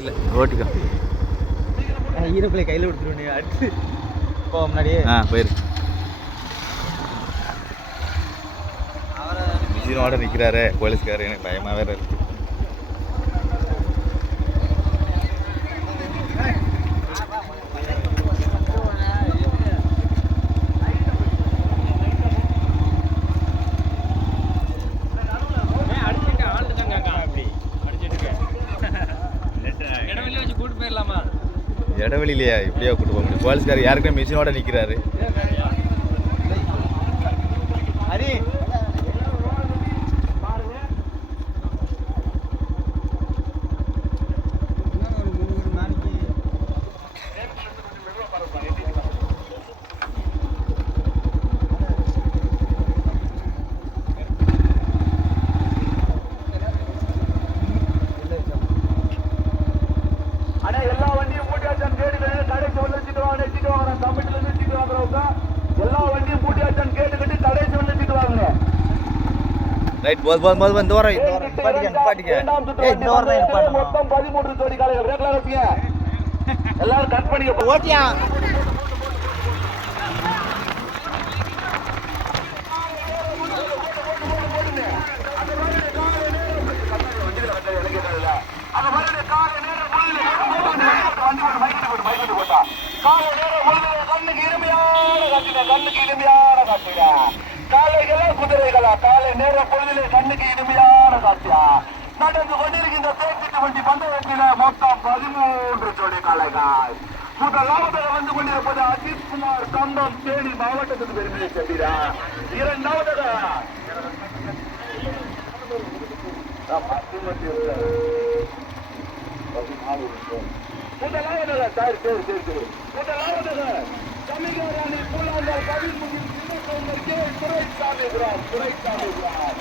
இல்லை ஓட்டிக்கோ ஹீரோ பிள்ளை கையில் கொடுத்துருவேன் அடுத்து போ முன்னாடியே. ஆ போயிரு. மிஷினோட நிற்கிறாரு போலீஸ்காரர் எனக்கு பயமாக வேற இருக்கு. இடவெளியிலையா இப்படியா கூட்டு போக முடியும்? போலீஸ்காரர் யாருக்குமே மிஷினோட நிற்கிறாரு ஹரி ரைட் போது போது போது இந்த வாரம் இந்த வாரம் ஏய், வாரம் தான். மொத்தம் பதிமூன்று ஜோடி காலைகள் வச்சுங்க எல்லாரும் கட் பண்ணிக்க. ஓட்டியா காலை நேரம் கண்ணுக்கு இனிமையான காட்டுங்க கண்ணுக்கு இனிமையான காட்டுங்க காலைகளா குதிரைகளா காலை நேர பொழுதுல கண்ணுக்கு இனிமையான காட்சியா? நடந்து கொண்டிருக்கின்ற தேக்கிட்டு வண்டி பந்தயத்தில மொத்தம் பதிமூன்று ஜோடி காளைகள். முதலாவதாக வந்து கொண்டிருப்பது அஜித் குமார் கம்பம் தேனி மாவட்டத்துக்கு பெருமையை சொல்கிறார் இரண்டாவதாக முதலாவதாக சார் சரி சரி சரி. முதலாவதாக சமிகாராணி பூலாந்தார் கவிழ்முகில் சின்னக்கவுண்டர் கே. துரைசாமி குராம் துரைசாமி குராம்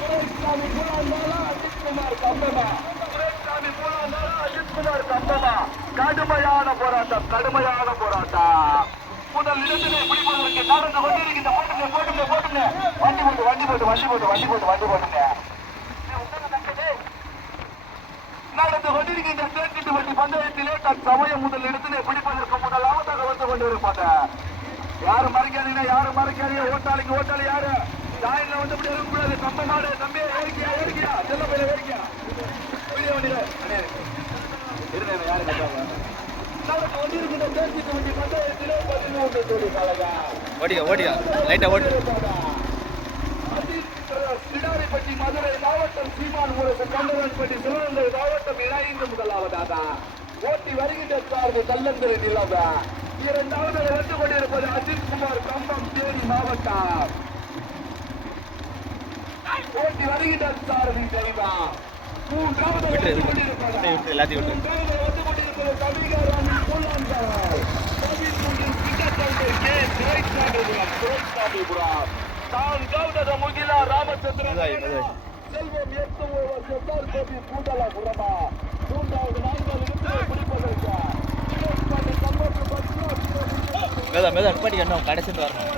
துரைசாமி பூலாந்தாரா அஜித்குமார் கம்பமா துரைசாமி பூலாந்தாரா அஜித்குமார் கம்பமா கடுமையான போராட்டம் கடுமையான போராட்டம். முதல் இடத்திலே பிடிப்பதற்கு நடந்து கொண்டிருக்கின்ற போட்டுங்க போட்டுங்க போட்டுங்க. வண்டி போட்டு வண்டி போட்டு வண்டி போட்டு வண்டி போட்டு வண்டி போட்டுங்க. நடந்து கொண்டிருக்கின்ற தேக்கிட்டு வண்டி பந்தயத்திலே தன் சமயம் முதல் இடத்திலே பிடிப்பதற்கு முதலாவதாக வந்து கொண்டிருப்பாங்க யாரும் மறைக்காதீங்க யாரும் மறைக்காதீங்க ஓட்டாளிங்க ஓட்டாளி யாரு? ஜாயின்ல வந்து இப்படி இருக்கக்கூடாது. கம்ப மாடு தம்பி ஏறிக்கியா ஏறிக்கியா? செல்ல போய் ஏறிக்கியா? வீடியோ வண்டியில. இருங்க யாரு ஓட்டிக்க ஓட்டிக்க லைட்டாக ஓட்டு சிடாரிப்பட்டி மதுரை மாவட்டம் சீமான் முரசு கண்டவன்பட்டி சிவகங்கை மாவட்டம் இணைந்து முதலாவதாக ஓட்டி வருகின்ற சார்பு கல்லந்தரை நிலவ. இரண்டாவது வந்து கொண்டிருப்பது அஜித் குமார் கம்பம் தேனி மாவட்டம். ஓட்டி வருகின்ற சார்பு தெளிவா மூன்றாவது வந்து. கொண்டிருப்பது எல்லாத்தையும் வந்து கொண்டிருப்பது கவிகாராணி பூலாந்தார் கவிக்குண்டில் சின்னத்தந்தை கே. துரைசாமிபுரம் துரைசாமிபுரம் நான்காவது முகிலா ராமச்சந்திரன். செல்வம் எட்டு கோபி பூண்டலாபுரமா மூன்றாவது நான்காவது இடத்திலே பிடிப்பதற்கு சுரேஷ்பாண்டி கல்வெட்டு பத்மா மேதா மேதா நிப்பாட்டிக்க இன்னும் கடைசிட்டு வரணும்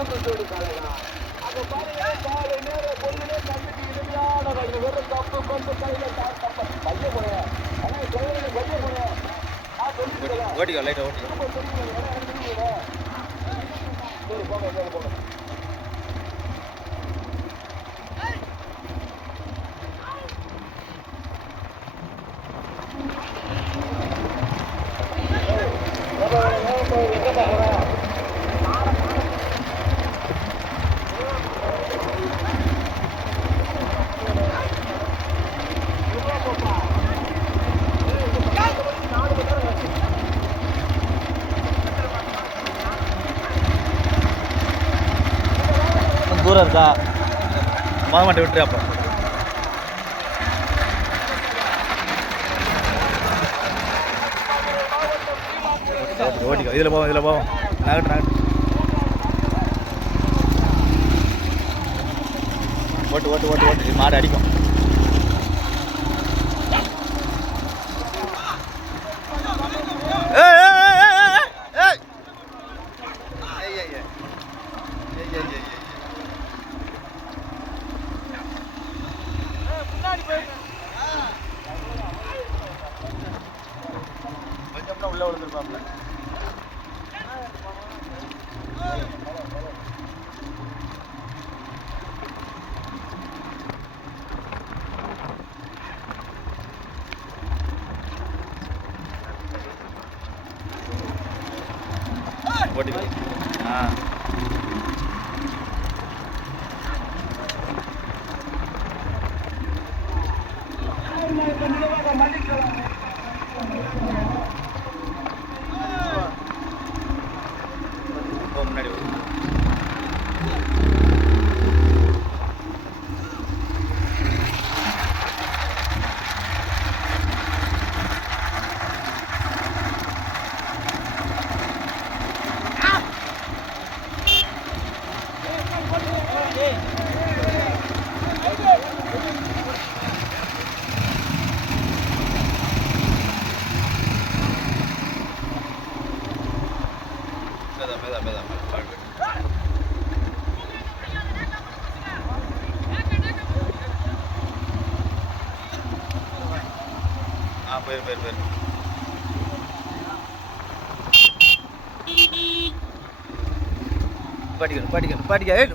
ஜோடி காலையா அங்க பாருங்க காலை நேர பொண்ணுலே கண்ணுக்கு இனிமையான கண்ணு வெறும் கப்பு கொண்டு கையில பைய போய ஆனா கையில பைய சொல்லிட்டு ஓட்டிக்கோ லைட்டாக ஓட்டிக்கோ சரி போங்க சரி போங்க. தூரம் இருக்கா? மாட்டை விட்டுரு அப்போ. ஓட்டிக்கோ இதில் போவோம் இதில் போவோம். நகட்டு நகட்டு. ஓட்டு ஓட்டு ஓட்டு ஓட்டு. இது மாடு அடிக்கும் ஏய், ஏய், ஏய், ஏய், ஏய், ஏய். ஏய், ஏய், ஏய். ஏய், ஏய், ஏய், ஏய். கொஞ்சம்னா உள்ள விழுந்துருப்பாப்ல ஓட்டிக்கோ ஆ போ முன்னாடி வா. மெதா மெதா மெதா மெதா ஆ போயிரு போயிரு போயிரு படிக்கணும் படிக்கணும் படிக்க ஏய்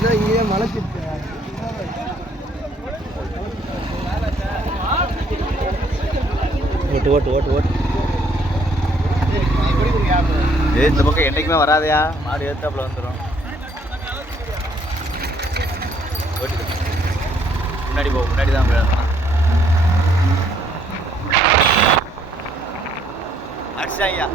படிக்க இங்கே மழை ஓட்டு ஓட்டு ஓட்டு ஓட்டு. ஏ இந்த பக்கம் என்றைக்குமே வராதையா? மாடு ஏத்தாப்புல வந்துடும் முன்னாடி போ முன்னாடி தான் விழணும் அடிச்சாங்கய்யா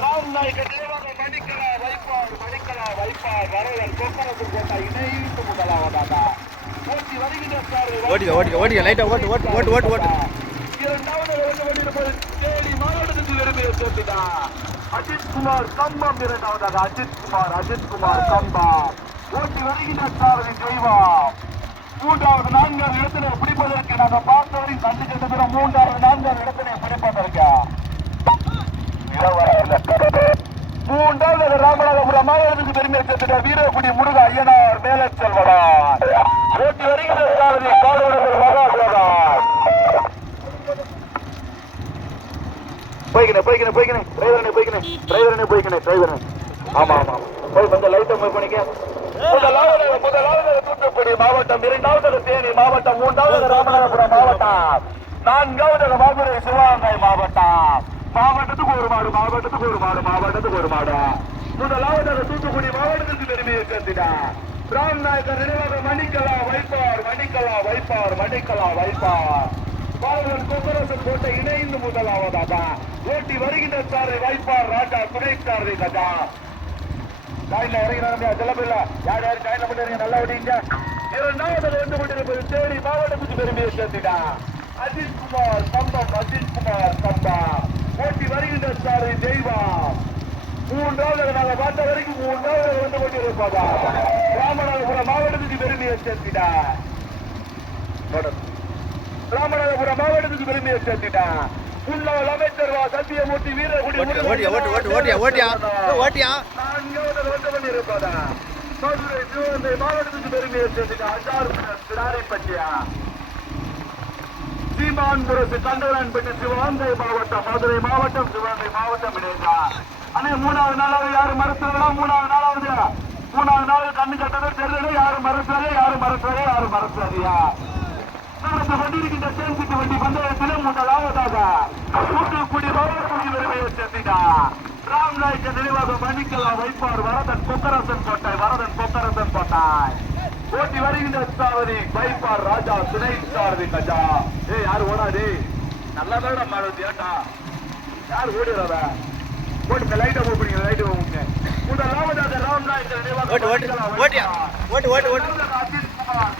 ராம்நாயக்க தேவாக மணிக்கலா வைப்பார் மணிக்கலா வைப்பார் வரவன் கொக்கரத்தில் போட்ட இணைத்து முதலாவதாக ஓட்டி வருகின்ற சாரதி ஓட்டிக்க ஓட்டு ஓட்டு ஓட்டு ஓட்டு ஓட்டு ஓட்டு. இரண்டாவது வந்து தேனி மாவட்டத்துக்கு பெருமையை சேர்த்துடா அஜித் குமார் கம்பம் இரண்டாவதாக. அஜித் குமார் அஜித் குமார் கம்பம். ஓட்டி வருகின்ற சாரதி தெய்வா மூன்றாவது நான்காவது இடத்தினை பிடிப்பதற்கு நாங்கள் பார்த்தவரை கண்டு கட்ட மூன்றாவது நான்காவது இடத்தினை பிடிப்பதற்கு. மூன்றாவது ராமநாதபுரம் மாவட்டத்துக்கு பெருமை சேர்த்துட்ட வீரகுடி முருக ஐயனார் மேல செல்வனார் ஓட்டி வருகின்ற சாரதி காடுவர்கள் மகாசோதார் போய்க்கினே போய்க்கினே போய்க்கினே. டிரைவரனே போய்க்கினே டிரைவரனே போய்க்கினே டிரைவரனே. ஆமா ஆமா. போய் கொஞ்சம் லைட்டா மூவ் பண்ணிக்க. முதலாவது முதலாவது தூத்துக்குடி மாவட்டம். இரண்டாவது தேனி மாவட்டம். மூன்றாவது ராமநாதபுரம் மாவட்டம். நான்காவது மதுரை சிவகங்கை மாவட்டம். மாவட்டத்துக்கு ஒரு மாடு மாவட்டத்துக்கு ஒரு மாடு மாவட்டத்துக்கு ஒரு மாடா. முதலாவது தூத்துக்குடி மாவட்டத்துக்கு பெருமையை ராம் ராம்நாயக்கர் நினைவாக மணிக்கலா வைப்பார் மணிக்கலா வைப்பார் மணிக்கலா வைப்பார். பாலகன் கொங்கரசன் போட்ட இணைந்து முதலாவதாக ஓட்டி வருகின்ற சாரை வைப்பார் ராஜா துணைக்காரரை கதா. கஜா லைன்ல இறங்கிறாங்க செல்லப்பில்ல யார் யார் லைன்ல பண்ணுறீங்க நல்லா விடுங்க இரண்டாவது வந்து கொண்டிருப்பது தேனி மாவட்டத்துக்கு பெருமையை சேர்த்துட்டா அஜித் குமார் அஜித்குமார் அஜித் ஓட்டி வருகின்ற சாரை தெய்வா மூன்றாவது நாங்க பார்த்த வரைக்கும் மூன்றாவது வந்து கொண்டிருப்பதா ராமநாதபுரம் மாவட்டத்துக்கு பெருமையை சேர்த்துட்டா. தொடர்ந்து ராமநாதபுரம் மாவட்டத்துக்கு பெருமையை சேர்த்துட்டா. முன்னாள் அமைச்சர் வா சத்தியமூர்த்தி வீரகுடி ஓட்டு ஓட்டியா ஓட்டு ஓட்டு ஓட்டியா ஓட்டியா ஓட்டியா. நான்காவது வந்து கொண்டிருப்பதா? மதுரை சிவகங்கை மாவட்டத்துக்கு பெருமையை சேர்த்துட்டா. அஞ்சாறு சிறாரிப்பட்டியா? சீமான் புரசு கண்டவரன்பட்டி சிவகங்கை மாவட்டம் மதுரை மாவட்டம் சிவகங்கை மாவட்டம் இணைந்தா அண்ணே மூணாவது நாளாவது யாரும் மறுத்தாங்களா மூணாவது நாளாவது மூணாவது நாள் கண்ணு கட்டவே தெரியல யாரும் மறுத்தாங்க யாரும் மறுத்தாங்க யாரு மறுத்தாரியா நடந்து கொண்டிருக்கின்ற தேர்ச்சிக்கு வண்டி பந்தயத்திலே முதலாவதாக தூத்துக்குடி மாவட்டத்துக்கு பெருமையை சேர்த்திட்டா. ராம் நாயக்க நினைவாக மணிக்கலா வைப்பார் வரதன் கொக்கரசன் கோட்டை வரதன் கொக்கரசன் கோட்டாய். ஓட்டி வருகின்ற சாவதி வைப்பார் ராஜா துணை சாரதி கஜா. ஏய் யாரு ஓடாது நல்லா தான் மாறுது ஏட்டா யார் ஓடிடுறத ஓட்டு லைட்டை பண்ணிங்க லைட்டை மூவ் பண்ணுங்க முதலாவதாக ராம் நாயக்க நினைவாக ஓட்டு ஓட்டு ஓட்டியா. ஓட்டு ஓட்டு ஓட்டு அஜித் குமார்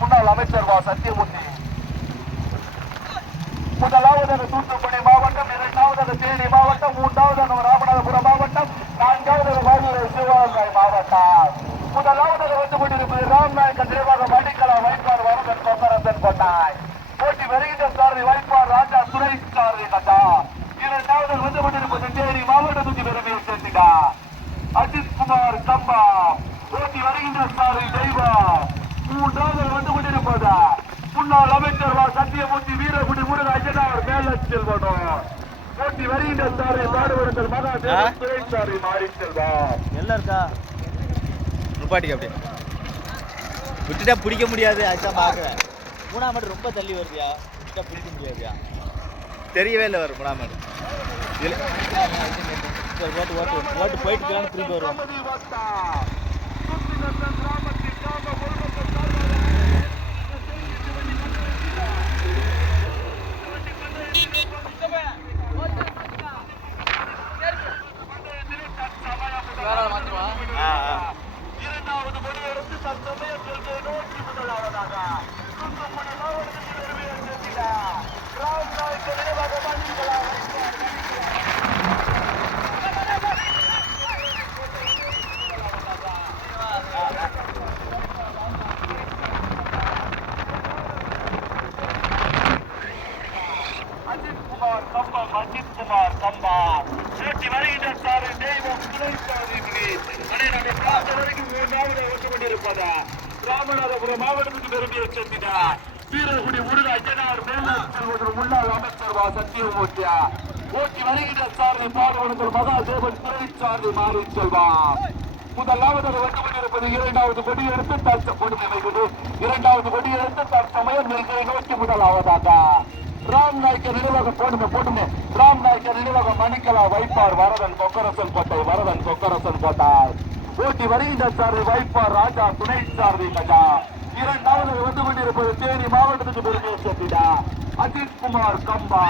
முன்னாள் அமைச்சர் வா சத்தியமூர்த்தி. முதலாவதாக தூத்துக்குடி மாவட்டம் இரண்டாவதாக தேனி மாவட்டம் மூன்றாவதாக ராமநாதபுரம் மாவட்டம். நான்காவது மதுரை சிவகங்கை மாவட்டம். முதலாவது வந்து கொண்டிருப்பது ராம்நாயக்கன் நினைவாக மணிக்கலா வைப்பார் வரதன் கொங்கரசன் கொண்டாய் போட்டி வருகின்ற சாரதி வைப்பார் ராஜா துணை சாரதி கண்டா இரண்டாவது வந்து கொண்டிருப்பது தேனி துணி பெருமையை சேர்த்துட்டா. அஜித் குமார் கம்பா. போட்டி வருகின்ற சாரதி தெய்வா. மூன்றாவது வந்து கொண்டிருப்பதா? முன்னாள் அமைச்சர் வா சத்தியமூர்த்தி வீரகுடி முருக அஜனார் மேல செல்வனும் ஓட்டி வருகின்ற சாரி பாடுவர்கள் மகா? துறை சாரி மாறி செல்வம் எல்லாம் இருக்கா நிப்பாட்டிக்க அப்படியே விட்டுட்டா பிடிக்க முடியாது. அதுதான் பார்க்குறேன். மூணாம் மாடு ரொம்ப தள்ளி வருதியா? விட்டுட்டா பிடிக்க முடியாதுயா? தெரியவே இல்லை வரும் மூணாம் மாடு இதில் சரி, ஓட்டு ஓட்டு ஓட்டு போயிட்டு போயிட்டு திரும்பி வருவோம் கமதி வட்டா. சுத்திகத்தன் கிராமத்தில் காம முழுக்க சார்பாக ஆ ஆ இரண்டாவது மொழியெடுத்து தற்சமயம் செல்கை நோக்கி முதலாவதாக தூத்துக்குடி மாவட்டத்தில் பெருமையை சேர்க்கிறார் ராம் நாயக்க நினைவாக மன்னிக்கலாம் அஜித் குமார் கம்பம் அஜித் குமார் கம்பம் ஓட்டி வருகின்ற சாரு தெய்வம் துணை சாரி அனைவரை பார்த்த வரைக்கும் மூன்றாவது வந்து கொண்டிருப்பதா ராமநாதபுரம் மாவட்டத்துக்கு பெருமையை சேர்த்தினார் வீரகுடி முருக அஜனார் மேலாள் செல்வதற்கு முன்னாள் அமைச்சர் வா சத்தியமூர்த்தியா ஓட்டி வருகின்ற சாரதி பாடுவனத்தில் மகாதேவன் துணை மாறி செல்வார் முதலாவது வந்து இரண்டாவது கொடி எடுத்து தற்சமயம் இரண்டாவது கொடி எடுத்து தற்சமயம் நெல்களை நோக்கி முதலாவதாக. ராம் நாய்க்க நினைவாக போடுங்க போடுங்க. ராம் நாய்க்க நினைவாக மணிக்கலா வைப்பார் வரதன் கொக்கரசன் கோட்டை வரதன் கொக்கரசன் கோட்டாய் ஓட்டி வருகின்ற சாரதி வைப்பார் ராஜா துணை சாரதி கஜா. இரண்டாவது வந்து கொண்டிருப்பது தேனி மாவட்டத்துக்கு பெருமையை சேர்த்திடா. அஜித் குமார் கம்பா.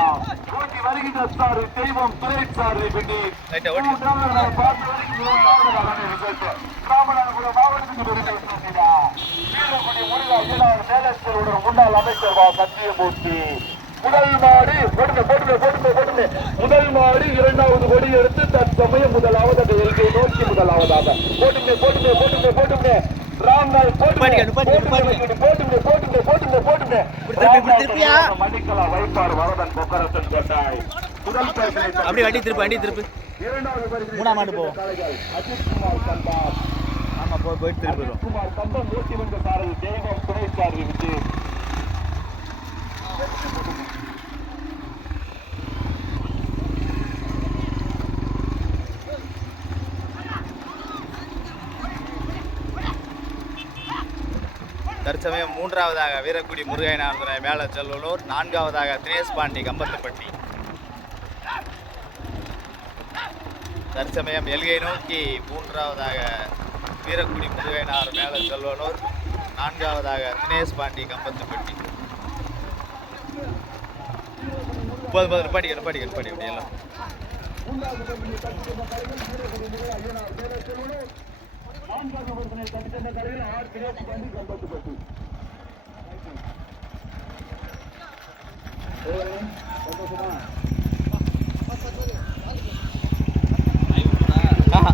ஓட்டி வருகின்ற சாரு தெய்வம் துறை சாரு பிடி ராமநாதபுரம் மேலச்சருடன் முன்னாள் அமைச்சர் வா சத்தியமூர்த்தி. முதல் மாடி போடுங்க போடுங்க போடுங்க போடுங்க முதல் மாடி இரண்டாவது கொடி எடுத்து தற்சமயம் முதலாவதாக எல்கை நோக்கி முதலாவதாக. போட்டுங்க போட்டுங்க போட்டுங்க போட்டுங்க. ராம்நாள் போட்டுங்க போட்டுங்க இப்படி திருப்பி, இப்படி திருப்பியா? மணிக்கலா வைப்பார் வரதன் பொக்கரத்தன் கொண்டாய் முதல் அப்படியே வண்டி திருப்பு வண்டி திருப்பு. மூணாம் ஆண்டு போவோம். காளைகள் அஜித் குமார் கந்தார் ஆமா போய் போயிட்டு திருப்பி வரும் குமார் கம்பம் நூற்றி வந்த சாரதி தெய்வம் துணை சாரதி விஜய். தற்சமயம் மூன்றாவதாக வீரக்குடி முருகையனார்துரை மேலே செல்லூர் நான்காவதாக தினேஷ் பாண்டி கம்பத்துப்பட்டி. தற்சமயம் எல்கை நோக்கி மூன்றாவதாக வீரக்குடி முருகையனார் மேலே செல்வனூர் நான்காவதாக தினேஷ் பாண்டி கம்பத்துப்பட்டி. போதும் போதும் படிக்க படிக்க நிப்பாட்டி அப்படி எல்லாம் நான்காவது பரிசினை தடுக்கின்ற கரையில் ஆர் தினேஷ் பாண்டி கம்பத்துப்பட்டி ஆஹா.